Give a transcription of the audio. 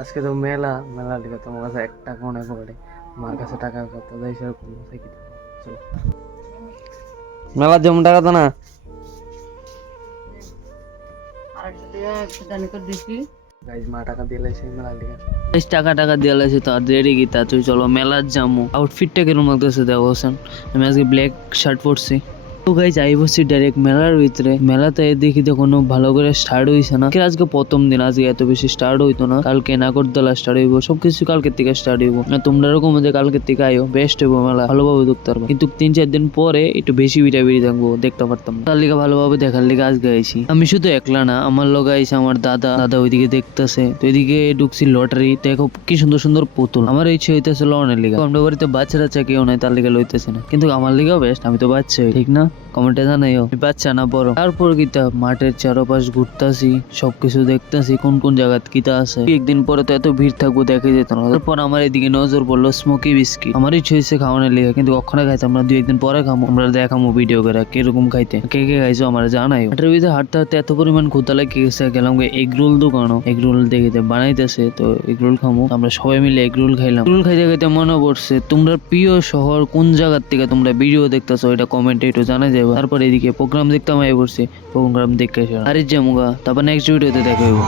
আজকে তো মেলা মেলা লিখে তোমার কাছে 1 টাকা মনে পড়ে, আমার কাছে টাকা কত দেয় সেরকম থেকে। চলো মেলা যেমন টাকা তো না গাইজ, মা টাকা দিয়ে লাইছে মেলা লিখে। টাকা টাকা দিয়ে লাইছে তো আর দেরি কি, তা তুই চলো মেলার যামু। আউটফিটটা কিরকম লাগতেছে দেখো হোসেন, আমি আজকে ব্ল্যাক শার্ট পরছি। তো গাইজ আই বসছি ডাইরেক্ট মেলার ভিতরে। মেলাতে দেখি তো কোনো ভালো করে স্টার্ট হইছে না, আজকে প্রথম দিন, আজকে এত বেশি স্টার্ট হইতো না। কালকে নাগরদোলা স্টার্ট হইব, সবকিছু কালকের থেকে স্টার্ট হইব। তোমরা এরকম যে কালকের থেকে আইও, বেস্ট হইব মেলা, ভালোভাবে দেখতে পারবো। কিন্তু 3-4 দিন পরে একটু বেশি বিড়াবিড়ি থাকবো, দেখতে পারতাম না। তার লিগে ভালোভাবে দেখার লিগে আজকে আইছি। আমি শুধু একলা না, আমার লগে আইছে আমার দাদা। দাদা ওইদিকে দেখতেছে, তো এদিকে ঢুকছি লটারি। দেখো কি সুন্দর সুন্দর পুতুল। আমার ইচ্ছে হইতেছে লনের লিগা। আমরা বাড়িতে বাচ্চা টাচ্চা কেউ নাই, তার লিগে লইতেছে না। কিন্তু আমার লিগাও বেস্ট, আমি তো বাচ্চা, ঠিক না? কমেন্টে জানাইও বাচ্চা না বড়। তারপর কিতা মাঠের চারপাশ ঘুরতাছি, সবকিছু দেখতাছি কোন কোন জায়গায় কিতা আছে। একদিন পরে তো এত ভিড় থাকবো দেখে যেত না। তারপর আমার এদিকে নজর পড়লো স্মোকি বিস্কিট। আমার ইচ্ছে হয়েছে খাওয়ানোর লিগে, কিন্তু কখনো খাইতাম না। 2-1 দিন পরে খামো, আমরা দেখামো ভিডিও করে কিরকম খাইতে। কে কে খাইছো আমার জানাইও। হাটের ভিতরে হাঁটতে হাঁটতে এত পরিমাণ ক্ষুধা লেগে গেছে, গেলাম এগ রোল দোকানও। এগ রোল দেখিতে বানাইতেছে, তো এগ রোল খামো। আমরা সবাই মিলে এগ রোল খাইলাম। রোল খাইতে খাইতে মনে পড়ছে, তোমরা প্রিয় শহর কোন জায়গার থেকে তোমরা ভিডিও দেখতেছো, এটা কমেন্টে একটু জানাই যাবে। তারপর এদিকে প্রোগ্রাম দেখতাম, আই পড়ছি প্রোগ্রাম দেখে আর যে মুগা। তারপর নেক্সট ভিডিওতে দেখা হইব।